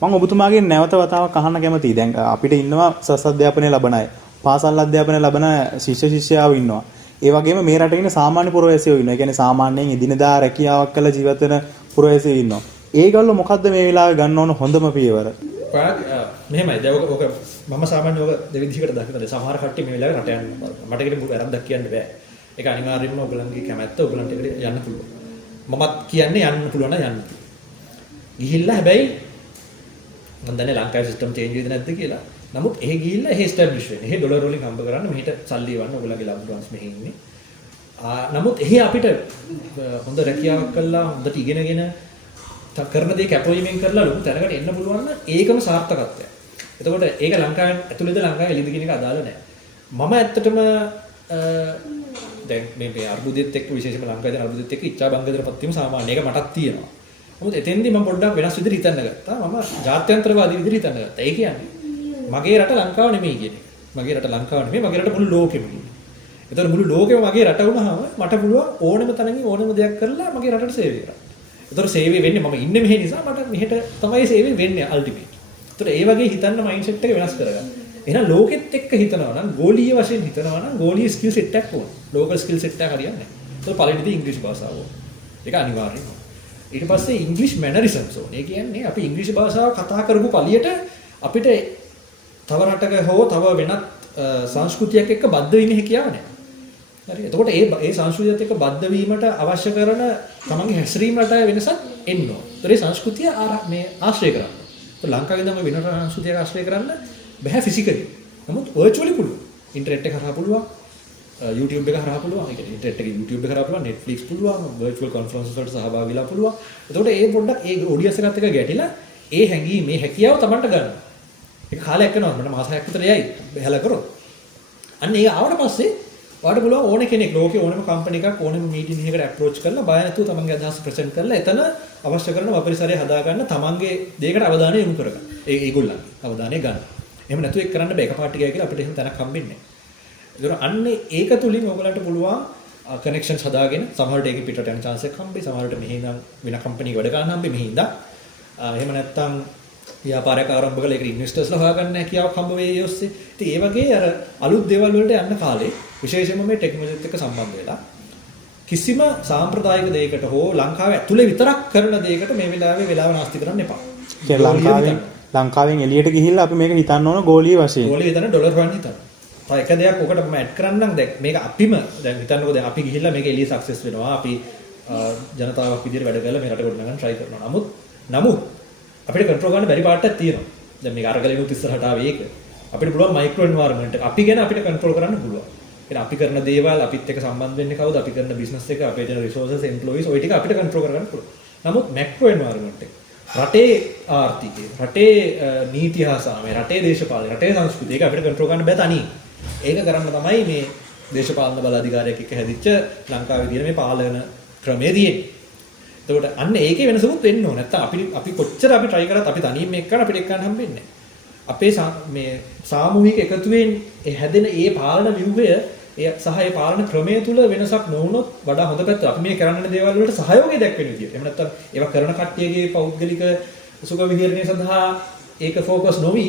මම ඔබතුමාගෙන් නැවත වතාවක් අහන්න කැමතියි. දැන් අපිට ඉන්නවා සස් අධ්‍යාපනය ලබන අය, පාසල් අධ්‍යාපනය ලබන ශිෂ්‍ය ශිෂ්‍යාවෝ ඉන්නවා. ඒ වගේම මේ රටේ ඉන්න සාමාන්‍ය පුරවැසියෝ ඉන්නවා. ඒ කියන්නේ සාමාන්‍යයෙන් එදිනදා රැකියාවක් කරලා ජීවත් වෙන පුරවැසියෝ ඉන්නවා. ඒගොල්ලෝ මොකද්ද මේ වෙලාවේ ගන්න ඕන හොඳම පියවර? මෙහෙමයි. දැන් ඔක මම සාමාන්‍යයෙන් ඔක දෙවිදිහකට දකිනවා. සමහර කට්ටිය මේ වෙලාවේ රට යන්න මට ඒක වැරද්දක් කියන්න බෑ. ඒක අනිවාර්යයෙන්ම ඔයගලන්ගේ කැමැත්ත ඔයගලන්ට ඒකට යන්න පුළුවන්. මමත් කියන්නේ යන්න පුළුවන් නම් යන්න. ගිහිල්ලා හැබැයි මම දන්නේ ලංකාවේ සිස්ටම් චේන්ජ් වෙයිද නැද්ද කියලා. නමුත් එහෙ ගිහිල්ලා එහෙ ස්ටැබ්ලිෂ් වෙන්න. එහෙ ඩොලර් වලින් හම්බ කරන්න මෙහෙට සල්ලි වන්න ඔයගලගේ ලබ්ඩ් වන්ස් මෙහෙ ඉන්නේ. නමුත් එහෙ අපිට හොඳ රැකියාවක් කළා හොඳට ඉගෙනගෙන කරන දේ කැපවීමෙන් කරලා ලොකු තැනකට එන්න පුළුවන් නම් ඒකම සාර්ථකත්වයක්. එතකොට ඒක ලංකාවෙන් ඇතුළේද ලංකාවේ එළියද කියන එක අදාළ නැහැ. මම ඇත්තටම දැන් මේ අර්බුදෙත් එක්ක විශේෂයෙන්ම ලංකාවේ අර්බුදෙත් එක්ක ඉච්ඡා බංගදරපත් වීම සාමාන්‍ය ඒක මටත් තියෙනවා. නමුත් එතෙන්දී මම පොඩ්ඩක් වෙනස් විදිහට හිතන්න ගත්තා. මම ජාත්‍යන්තරවාදී විදිහට හිතන්න ගත්තා. ඒ කියන්නේ මගේ රට ලංකාව නෙමෙයි කියන එක. මගේ රට ලංකාව නෙමෙයි මගේ රට මුළු ලෝකෙම. එතකොට මුළු ලෝකෙම මගේ රට වුණාම මට පුළුවන් ඕනම තැනකින් ඕනම දෙයක් කරලා මගේ රටට සේවය කරන්න. එතකොට සේවය වෙන්නේ මම ඉන්නේ මෙහෙ නිසා මට මෙහෙට තමයි සේවය වෙන්නේ අල්ටිමේට්. එතකොට ඒ වගේ හිතන්න මයින්ඩ්සෙට් එක වෙනස් කරගන්න. එහෙනම් ලෝකෙත් එක්ක හිතනවා නම් ගෝලීය වශයෙන් හිතනවා නම් ගෝලීය ස්කිල් සෙට් එකක් ඕන. ලෝකල් ස්කිල් සෙට් එක හරියන්නේ නැහැ. ඒක පළවෙනිදී ඉංග්‍රීසි භාෂාව ඕන. ඒක අනිවාර්යයි. ඊට පස්සේ ඉංග්‍රීසි මැනරිසම්ස් ඕන. ඒ කියන්නේ අපි ඉංග්‍රීසි භාෂාව කතා කරපු පළියට අපිට තව රටක හෝ තව වෙනත් සංස්කෘතියක් එක්ක බද්ධ වෙන්න හැකියාව නැහැ. හරි. එතකොට ඒ සංස්කෘතියත් එක්ක බද්ධ වීමට අවශ්‍ය කරන තමන්ගේ හැසිරීම රටාවේ වෙනසක් එන්න ඕන. ඒතර ඒ සංස්කෘතිය මේ ආශ්‍රය කරන්න. ඒතර ලංකාවේ ඉඳන් වෙන සංස්කෘතියක් ආශ්‍රය කරන්න බෑ ෆිසිකලි. නමුත් වර්චුවලි පුළුවන්. ඉන්ටර්නෙට් එක හරහා පුළුවන්. YouTube එක හරහා පුළුවන්. ඒ කියන්නේ ඉන්ටර්නෙට් එකේ YouTube එක හරහා පුළුවන්. Netflix පුළුවන්. virtual conferences වලට සහභාගී වෙලා පුළුවන්. එතකොට ඒ පොඩ්ඩක් ඒ ඔඩියන්ස් එකත් එක්ක ගැටිලා ඒ හැඟීම මේ හැකියාව තමන්ට ගන්න. ඒක කාලයක් යනවා. මට මාස 6ක් විතර යයි. බහැලා කරොත්. අන්න ඒ ආවට පස්සේ ඔයාලට පුළුවන් ඕන කෙනෙක් ලෝකේ ඕනම කම්පැනි එකක් ඕනම මීටින් එකකට අප්‍රෝච් කරලා බය නැතුව තමන්ගේ අදහස් ප්‍රසන්ට් කරලා එතන අවශ්‍ය කරන වපරිසරය හදා ගන්න තමන්ගේ දෙයකට අවධානය යොමු කරගන්න. ඒගොල්ලන්ගේ අවධානය ගන්න. එහෙම නැතුව ඒක කරන්න බෑ එකපාරට ගියා කියලා අපිට එහෙම තැනක් හම්බෙන්නේ නැහැ. ඒතර අන්නේ ඒක තුලින් ඔයගලන්ට පුළුවන් කනෙක්ෂන්ස් හදාගෙන සමහරට ඒකේ පිටට යන chance එකක් හම්බෙයි. සමහරට මෙහි ඉඳන් වෙන කම්පැනි එකක වැඩ ගන්න හම්බෙයි මෙහි ඉඳන්. එහෙම නැත්නම් ව්‍යාපාරයක් ආරම්භ කරලා ඒකට ඉන්වෙස්ටර්ස්ලා හොයාගන්න හැකියාවක් හම්බ වෙයි ඒ ඔස්සේ. ඉතින් ඒ වගේ අර අලුත් දේවල් වලට යන්න කාලේ විශේෂයෙන්ම මේ ටෙක්නොලොජිත් එක්ක සම්බන්ධ වෙලා කිසිම සාම්ප්‍රදායික දෙයකට හෝ ලංකාවේ ඇතුලේ විතරක් කරන දෙයකට මේ වෙලාවේ වෙලාව නාස්ති කරන්න එපා. ලංකාවෙන් එළියට ගිහිල්ලා අපි මේක හිතන්න ඕන ගෝලීය වශයෙන්. ගෝලීය හිතන ඩොලර් වань හිතන්න. තව එක දෙයක් ඔකට මම ඇඩ් කරන්නම් දැන් මේක අපිම දැන් හිතන්නකෝ දැන් අපි ගිහිල්ලා මේක එළිය සක්සස් වෙනවා. අපි ජනතාවක් විදිහට වැඩ කරලා මේ රට ගොඩනගන්න try කරනවා. නමුත් අපිට කන්ට්‍රෝල් ගන්න බැරි පාටක් තියෙනවා. දැන් මේක අරගලිනුත් ඉස්සරහට ආවේ ඒක. අපිට පුළුවන් මයික්‍රෝ එන්වයරන්මන්ට් එක අපි ගැන අපිට කන්ට්‍රෝල් කරන්න පුළුවන්. එහෙනම් අපි කරන දේවල් අපිත් එක්ක සම්බන්ධ වෙන්නේ කවුද? අපි කරන බිස්නස් එක, අපේ තියෙන රිසෝසස්, එම්ප්ලොයිස් ඔය ටික අපිට කන්ට්‍රෝල් කරගන්න පුළුවන්. නමුත් මැක්‍රෝ එන්වයරන්මන්ට් එක රටේ ආර්ථිකය, රටේ නීති හා සාමය, රටේ දේශපාලනය, රටේ සංස්කෘතිය ඒක අපිට කන්ට්‍රෝල් කරන්න බෑ තනියෙන්. ඒක කරන්න තමයි මේ දේශපාලන බල අධිකාරියක් එක්ක හැදිච්ච ලංකාවේ තියෙන මේ පාලන ක්‍රමය තියෙන්නේ. එතකොට අන්න ඒකේ වෙනසකුත් වෙන්න ඕන. නැත්තම් අපි කොච්චර අපි try කරත් අපි තනියෙන් මේක කරන අපිට එක්කන් හම්බෙන්නේ නැහැ. අපේ මේ සාමූහික එකතුවෙන් හැදෙන ඒ පාලන ව්‍යුහය සහ ඒ පාලන ක්‍රමය තුල වෙනසක් නොවුනොත් වඩා හොඳ පැත්ත අපි මේ කරන්න දේවල් වලට සහයෝගය දක්වන විදියට. එහෙම නැත්නම් ඒවා කරන කට්ටියගේ පෞද්ගලික සුඛ විහරණය සඳහා ඒක ફોකස් නොවි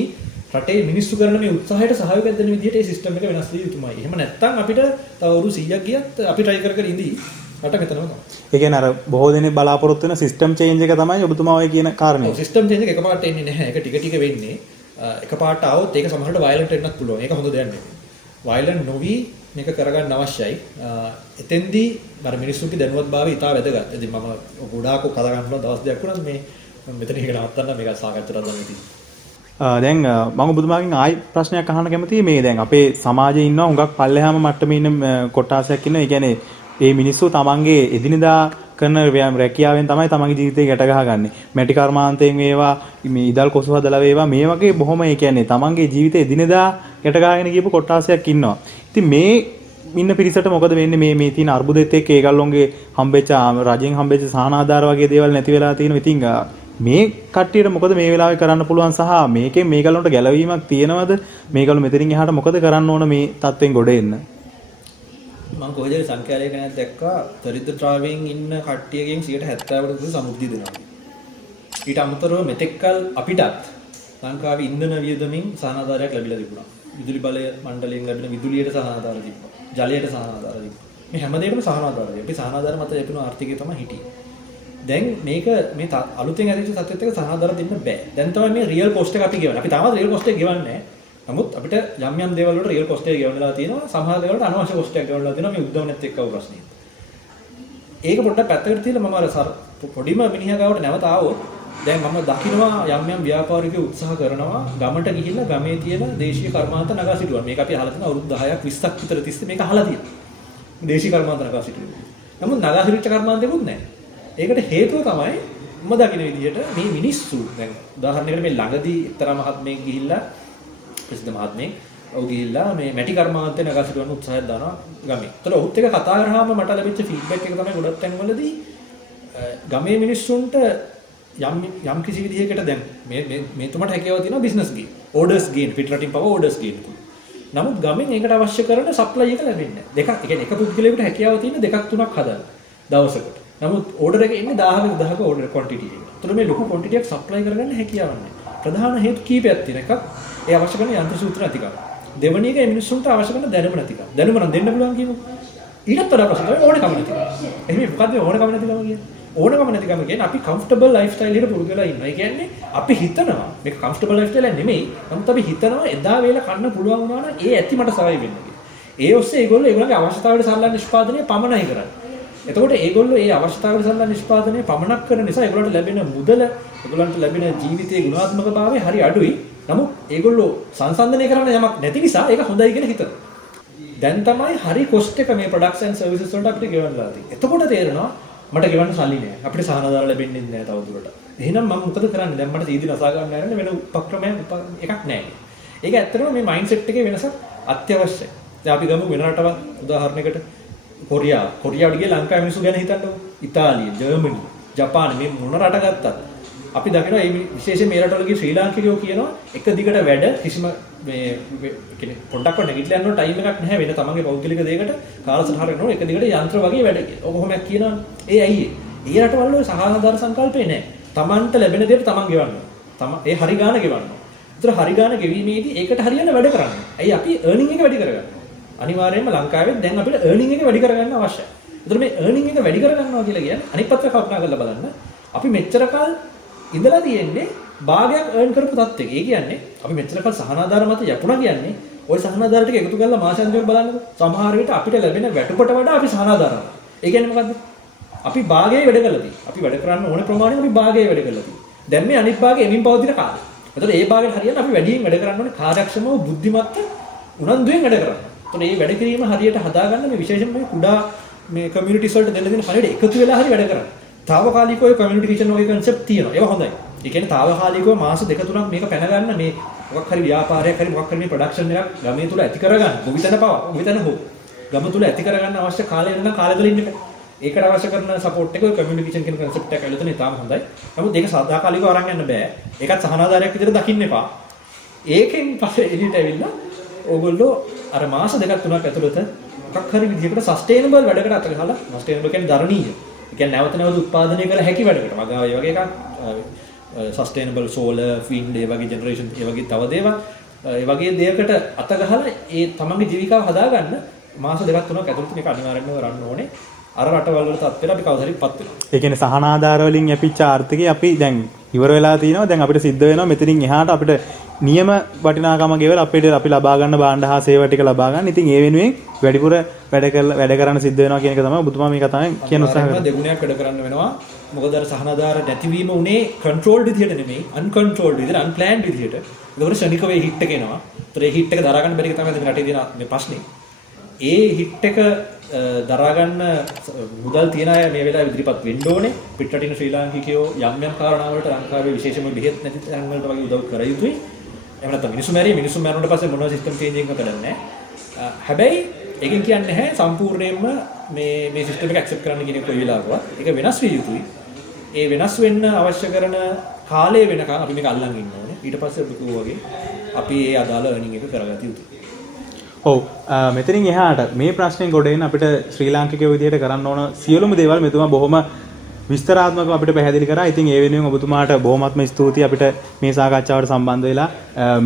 රටේ මිනිස්සු කරන මේ උත්සාහයට සහයෝගයක් දෙන විදිහට මේ සිස්ටම් එක වෙනස් විය යුතුමයි. එහෙම නැත්නම් අපිට තව අවුරුදු 100ක් ගියත් අපි try කර ඉඳී රට මෙතනම තමයි. ඒ කියන්නේ අර බොහෝ දෙනෙක් බලාපොරොත්තු වෙන සිස්ටම් චේන්ජ් එක තමයි ඔබතුමා ඔය කියන කාරණේ. ඔව් සිස්ටම් චේන්ජ් එක එකපාරට එන්නේ නැහැ. ඒක ටික ටික වෙන්නේ. එකපාරට આવොත් ඒක සමහරවිට වයලන්ට් වෙන්නත් පුළුවන්. ඒක හොඳ දෙයක් නෙවෙයි. වයලන්ට් නොවි මේක කරගන්න අවශ්‍යයි. එතෙන්දී අර මිනිස්සුන්ගේ දැනුවත්භාවය ඉතාල වැදගත්. ඉතින් මම ගොඩාක් කතා කරන්න දවස් දෙකක් වුණත් මේ මෙතන එක නවත්තන්න මේක සාකච්ඡාට දාන්න තියෙනවා. දැන් මම ඔබතුමාගෙන් ආයි ප්‍රශ්නයක් අහන්න කැමතියි. මේ දැන් අපේ සමාජයේ ඉන්නවා හුඟක් පල්ලෙහාම මට්ටමේ ඉන්න කොටාසයක් ඉන්නවා. ඒ කියන්නේ මේ මිනිස්සු තමන්ගේ එදිනෙදා කරන රැකියාවෙන් තමයි තමන්ගේ ජීවිතේ ගැට ගහගන්නේ. මැටි කර්මාන්තයෙන් වේවා මේ ඉදල් කොසු හදලා වේවා මේ වගේ බොහොම ඒ කියන්නේ තමන්ගේ ජීවිතේ එදිනෙදා ගැට ගහගෙන ගියපු කොටාසයක් ඉන්නවා. ඉතින් මේ ඉන්න පිරිසට මොකද වෙන්නේ මේ තියෙන අර්බුදෙත් එක්ක ඒගොල්ලෝගේ හම්බෙච්ච රජෙන් හම්බෙච්ච සහනාධාර වගේ දේවල් නැති වෙලා තියෙනවා. ඉතින් මේ කට්ටියට මොකද මේ වෙලාවේ කරන්න පුළුවන් සහ මේකෙන් මේගොල්ලන්ට ගැලවීමක් තියෙනවද? මේගොල්ලෝ මෙතනින් එහාට මොකද කරන්න ඕන මේ තත්ත්වෙන් ගොඩ එන්න? මම කොහෙද සංඛ්‍යාලේඛනයක් දැක්කා දරිද්‍ර ත්‍රාවයෙන් ඉන්න කට්ටියගෙන් 70% සමුද්දි දෙනවා. ඊට අමතරව මෙතෙක්කල් අපිටත් ලංකාවේ ඉන්ධන වියදමින් සහනාධාරයක් ලැබිලා තිබුණා. විදුලි බලය මණ්ඩලයෙන් ලැබෙන විදුලියට සහනාධාර තිබ්බා. ජලයට සහනාධාර තිබ්බා. මේ හැම දෙයකටම සහනාධාර තිබ්බා. අපි සහනාධාර මත ලැබෙන ආර්ථිකය තමයි හිටියේ. දැන් මේක මේ අලුතෙන් ඇතිවෙච්ච තත්ත්වෙත් එක්ක සහනාධාර දෙන්න බෑ. දැන් තමයි මේ රියල් කොස්ට් එක අපි ගෙවන්නේ. අපි තාමත් රියල් කොස්ට් එක ගෙවන්නේ නැහැ. නමුත් අපිට යම් දේවල් වලට රියල් කොස්ට් එක ගෙවන්නලා තියෙනවා. සමහර දේවල් වලට අනවශ්‍ය කොස්ට් එකක් ගෙවන්නලා තියෙනවා මේ උද්දවණෙත් එක්ක වු ප්‍රශ්නේ. ඒක පොඩ්ඩක් පැත්තකට තියලා මම අර පොඩිම මිනිහා ගාවට නැවත ආවොත් දැන් මම දකිනවා යම් ව්‍යාපාරිකයෝ උත්සාහ කරනවා ගමට ගිහිල්ලා ගමේ තියෙන දේශීය කර්මාන්ත නගා සිටුවා. මේක අපි අහලා තියෙන අවුරුදු 10ක් 20ක් විතර තිස්සේ මේක අහලා තියෙනවා. දේශීය කර්මාන්ත නගා සිටුවා. නමුත් නගා සිටුච්ච කර්මාන්තෙකුත් නැහැ. ඒකට හේතුව තමයි මම දකින විදිහට මේ මිනිස්සු දැන් උදාහරණයකට මේ ළඟදී එක්තරා මහත්මයෙක් ගිහිල්ලා ප්‍රසිද්ධ මහත්මයෙක් ඔහු ගිහිල්ලා මේ මැටි කර්මාන්තේ නගා සිටවන්න උත්සාහයක් දානවා ගමේ. ඒතර ඔහුත් එක්ක කතා කරාම මට ලැබිච්ච ෆීඩ්බැක් එක තමයි ගොඩක් තැන්වලදී ගමේ මිනිස්සුන්ට යම් කිසි විදිහකට දැන් මේ තුමට හැකියාව තියෙනවා බිස්නස් ගේන්. ඕඩර්ස් ගේන් පිටරටින් පව ඕඩර්ස් ගේන්. නමුත් ගමෙන් ඒකට අවශ්‍ය කරන සප්ලයි එක ලැබෙන්නේ නැහැ. දෙකක්. ඒ කියන්නේ එක පුද්ගලයෙකුට හැකියාව තියෙන දෙකක් තුනක් හදන්න දවසකට. නමුත් ඕඩර් එක එන්නේ 1000ක 1000ක ඕඩර් ක්වොන්ටිටි එක. ඒතර මේ ලොකු ක්වොන්ටිටි එකක් සප්ලයි කරගන්න හැකියාවක් නැහැ. ප්‍රධාන හේතු කීපයක් තියෙන එකක් ඒ අවශ්‍ය කරන යන්ත්‍ර සූත්‍ර නැතිකම. දෙවෙනි එක මේ මිනිස්සුන්ට අවශ්‍ය කරන දැනුම නැතිකම. දැනුම නම් දෙන්න පුළුවන් කියමු. ඊටත් වඩා ප්‍රශ්න තමයි ඕනකම නැතිකම. එහෙනම් මොකද්ද ඕනකම නැතිකම කියන්නේ? ඕනකම නැතිකම කියන්නේ අපි කම්ෆර්ටබල් ලයිෆ් ස්ටයිල් එකට පුරුදු වෙලා ඉන්නවා. ඒ කියන්නේ අපි හිතනවා මේක කම්ෆර්ටබල් ලයිෆ් ස්ටයිල් නෙමෙයි. නමුත් අපි හිතනවා එදා වේල කන්න පුළුවන් වුණා නම් ඒ ඇති මට සවයි වෙන්න කියලා. ඒ ඔස්සේ ඒගොල්ලෝගේ අවශ්‍යතාවයට සරලව නිෂ්පාදනය පමණයි කරන්නේ. එතකොට ඒගොල්ලෝ ඒ අවශ්‍යතාවයට සරලව නිෂ්පාදනය පමණක් කරන නිසා ඒගොල්ලන්ට ලැබෙන මුදල, ඒගොල්ලන්ට ලැබෙන ජීවිතයේ ගුණාත්මකභාවය හරි අඩුයි. නමුත් ඒගොල්ලෝ සංසන්දනය කරන්න යමක් නැති නිසා ඒක හොඳයි කියලා හිතනවා. දැන් තමයි හරි කොස්ට් එක මේ ප්‍රොඩක්ට්ස් ඇන්ඩ් සර්විසස් වලට අපිට ගෙවන්නලා තියෙන්නේ. එතකොට තේරෙනවා මට ගෙවන්න සල්ලි නෑ. අපිට සහනාධාර ලැබෙන්නේ නැහැ තවදුරටත්. එහෙනම් මම මොකද කරන්නේ? දැන් මට සීදී නසා ගන්න නැරෙන්න වෙන උපක්‍රමයක් එකක් නැහැ. ඒක ඇත්තටම මේ මයින්ඩ්සෙට් එකේ වෙනසක් අත්‍යවශ්‍යයි. දැන් අපි ගමු වෙන රටවල් උදාහරණයකට කොරියාවට ගිය ලංකාවේ මිනිස්සු ගැන හිතන්නකෝ. ඉතාලිය, ජර්මනි, ජපාන මේ මොන රට ගත්තත් අපි දකිනවා මේ විශේෂයෙන් මේ රටවල ගිය ශ්‍රී ලාංකිකයෝ කියනවා එක දිගට වැඩ කිසිම මේ කියන්නේ පොඩ්ඩක්වත් නැගිටලා යන්න ටයිම් එකක් නැහැ වෙන තමන්ගේ පෞද්ගලික දෙයකට කාලසටහන කරනවා එක දිගට යන්ත්‍ර වගේ වැඩ කියලා. ඔක කොහොමද කියනවා? ඒ ඇයි ඒ රටවල ඔය සහාධාර සංකල්පේ නැහැ. තමන්ට ලැබෙන දේට තමන් ගෙවන්න. ඒ හරි ගාන ගෙවන්න. ඒතර හරි ගාන ගෙවීමේදී ඒකට හරියන වැඩ කරන්න. ඇයි අපි earning එක වැඩි කරගන්න. අනිවාර්යයෙන්ම ලංකාවේ දැන් අපිට earning එක වැඩි කරගන්න අවශ්‍යයි. ඒතර මේ earning එක වැඩි කරගන්නවා කියලා කියන්නේ අනිත් පැත්ත කල්පනා කරලා බලන්න. අපි මෙච්චර කාල ඉඳලා තියෙන්නේ භාගයක් earn කරපු තත්ත්වයක. ඒ කියන්නේ අපි මෙච්චර කාල සහනාධාර මත යපුණා කියන්නේ ওই සහනාධාර ටික එකතු කරලා මාසාන්තිවල බලන්නකෝ. සමහර විට අපිට ලැබෙන වැටුපට වඩා අපි සහනාධාරන. ඒ කියන්නේ මොකද්ද? අපි භාගයේ වැඩ කළා තියෙන්නේ. අපි වැඩ කරන්න ඕන ප්‍රමාණය අපි භාගයේ වැඩ කළා තියෙන්නේ. දැන් මේ අනිත් භාගය එමින් පවතින කාලය. ඒතකොට මේ භාගයට හරියට අපි වැඩියෙන් වැඩ කරන්න ඕනේ කාර්යක්ෂමව බුද්ධිමත්ව උනන්දුවෙන් වැඩ කරන්න. ඒතකොට මේ වැඩ කිරීම හරියට හදාගන්න මේ විශේෂයෙන් මේ කුඩා මේ කමියුනිටිස් වලට දෙන්න දෙන පණිවිඩ එකතු වෙලා හරි වැඩ කරන්න. තාවකාලිකව කමියුනිටි කිචන් වගේ concept තියෙනවා. ඒවා හොඳයි. ඒ කියන්නේ තාවකාලිකව මාස දෙක තුනක් මේක පැන ගන්න මේ මොකක් හරි ව්‍යාපාරයක් හරි මොකක් හරි මේ ප්‍රොඩක්ෂන් එකක් ගමේ තුල ඇති කරගන්න. ගොවිතැන පවා ගොවිතැන හෝ ගම තුල ඇති කරගන්න අවශ්‍ය කාලය වෙනකන් කාලෙදල ඉන්න එක. ඒකට අවශ්‍ය කරන සපෝට් එක ඔය කමියුනිකේෂන් කියන concept එක ඇතුළේ තාම හොඳයි. නමුත් ඒක සදාකාලිකව අරන් යන්න බෑ. ඒකත් සහනාධාරයක් විදිහට දකින්න එපා. ඒකෙන් පස්සේ එළියට ඇවිල්ලා ඕගොල්ලෝ අර මාස දෙකක් තුනක් ඇතුළත මොකක් හරි විදිහකට සස්ටේනබල් වැඩකට අත ගහලා සස්ටේනබල් කියන්නේ ධර්මීය. ඒ කියන්නේ නැවත නැවත උත්පාදනය කළ හැකි වැඩකට. වගාව ඒ වගේ එකක් සස්ටේනබල් සෝලර්, ෆින්ඩ් ඒ වගේ ජෙනරේෂන් ඒ වගේ තව දේවල් ඒ වගේ දෙයකට අත ගහලා ඒ තමන්ගේ ජීවිකාව හදාගන්න මාස දෙකක් තුනක් ඇතුළත මේක අනිවාර්යයෙන්ම කරන්න ඕනේ. අර රටවල් වල තත්ත්වෙට අපි කවදා හරි පත් වෙනවා. ඒ කියන්නේ සහනාධාර වලින් යැපිච්ච ආර්ථිකය අපි දැන් ඉවර වෙලා තිනවා. දැන් අපිට සිද්ධ වෙනවා මෙතනින් එහාට අපිට නියම වටිනාකම ගෙවලා අපිට අපි ලබා ගන්න භාණ්ඩ හා සේවා ටික ලබා ගන්න. ඉතින් ඒ වෙනුවෙන් වැඩිපුර වැඩ කරන්න සිද්ධ වෙනවා කියන එක තමයි ඔබතුමා මේ කතාවෙන් කියන උත්සාහ කරන්නේ. දෙගුණයක් වැඩ කරන්න වෙනවා. මොකද අර සහනාධාර නැතිවීම උනේ කන්ට්‍රෝල්ඩ් විදිහට නෙමෙයි, අන්කන්ට්‍රෝල්ඩ් විදිහට, අන්ප්ලෑන්ඩ් විදිහට. ඒකවල ශනිකව හිට් එක එනවා. ඒතර ඒ හිට් එක දරා ගන්න බැරි එක තමයි මේ රටේ තියෙන මේ ප්‍රශ්නේ. ඒ හිට් එක දරා ගන්න මුදල් තියන අය මේ වෙලාවේ ඉදිරිපත් වෙන්න ඕනේ. පිටරටින් ශ්‍රී ලාංකිකයෝ යම් යම් කාරණා වලට ලංකාවේ විශේෂම බෙහෙත් නැති තැන් වලට වගේ උදව් කර යුතුයි. එහෙම නැත්නම් මිනිස්සු මැරුණාට පස්සේ මොනවා සිස්ටම් චේන්ජ් එකක් කරන්නේ නැහැ. හැබැයි ඒකෙන් කියන්නේ නැහැ සම්පූර්ණයෙන්ම මේ සිස්ටම් එක ඇක්සෙප්ට් කරන්න කියන එක කොයි වෙලාවකවත්. ඒක වෙනස් විය යුතුයි. ඒ වෙනස් වෙන්න අවශ්‍ය කරන කාලය වෙනකන් අපි මේක අල්ලන් ඉන්න ඕනේ. ඊට පස්සේ අපි වගේ අපි ඒ අදාළ earning එක කරගත යුතුයි. ඔව් මෙතනින් එහාට මේ ප්‍රශ්නේ ගොඩ එන අපිට ශ්‍රී ලාංකිකයෝ විදියට කරන්න ඕන සියලුම දේවල් මෙතුමා බොහොම විස්තරාත්මකව අපිට පැහැදිලි කරා. ඉතින් ඒ වෙනුවෙන් ඔබතුමාට බොහොමත්ම ස්තුතියි අපිට මේ සාකච්ඡාවට සම්බන්ධ වෙලා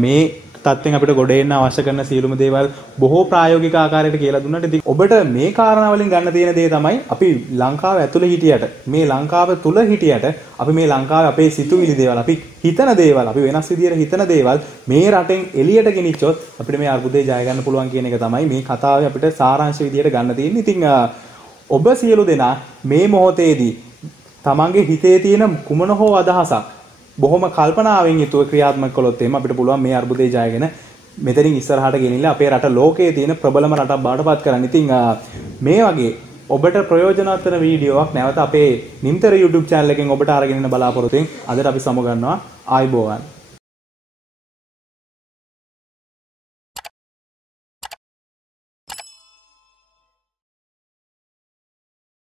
මේ තත්ත්වෙන් අපිට ගොඩ එන්න අවශ්‍ය කරන සියලුම දේවල් බොහෝ ප්‍රායෝගික ආකාරයට කියලා දුන්නාට. ඉතින් ඔබට මේ කාරණා වලින් ගන්න තියෙන දේ තමයි අපි ලංකාව ඇතුළේ හිටියට මේ ලංකාව තුල හිටියට අපි මේ ලංකාවේ අපේ සිතුවිලි දේවල් අපි හිතන දේවල් අපි වෙනස් විදියට හිතන දේවල් මේ රටෙන් එළියට ගෙනිච්චොත් අපිට මේ අර්බුදේ ජය ගන්න පුළුවන් කියන එක තමයි මේ කතාවේ අපිට සාරාංශ විදියට ගන්න තියෙන්නේ. ඉතින් ඔබ සියලු දෙනා මේ මොහොතේදී තමන්ගේ හිතේ තියෙන කුමන හෝ අදහසක් බොහොම කල්පනාවෙන් යුතුව ක්‍රියාත්මක කළොත් එහෙම අපිට පුළුවන් මේ අර්බුදේ ජයගෙන මෙතනින් ඉස්සරහට ගෙනින්න අපේ රට ලෝකයේ තියෙන ප්‍රබලම රටක් බවට පත් කරන්න. ඉතින් මේ වගේ ඔබට ප්‍රයෝජනවත් වෙන වීඩියෝවක් නැවත අපේ නිම්තර YouTube channel එකෙන් ඔබට අරගෙන එන්න බලාපොරොත්තු වෙමින් අදට අපි සමුගන්නවා. ආයුබෝවන්.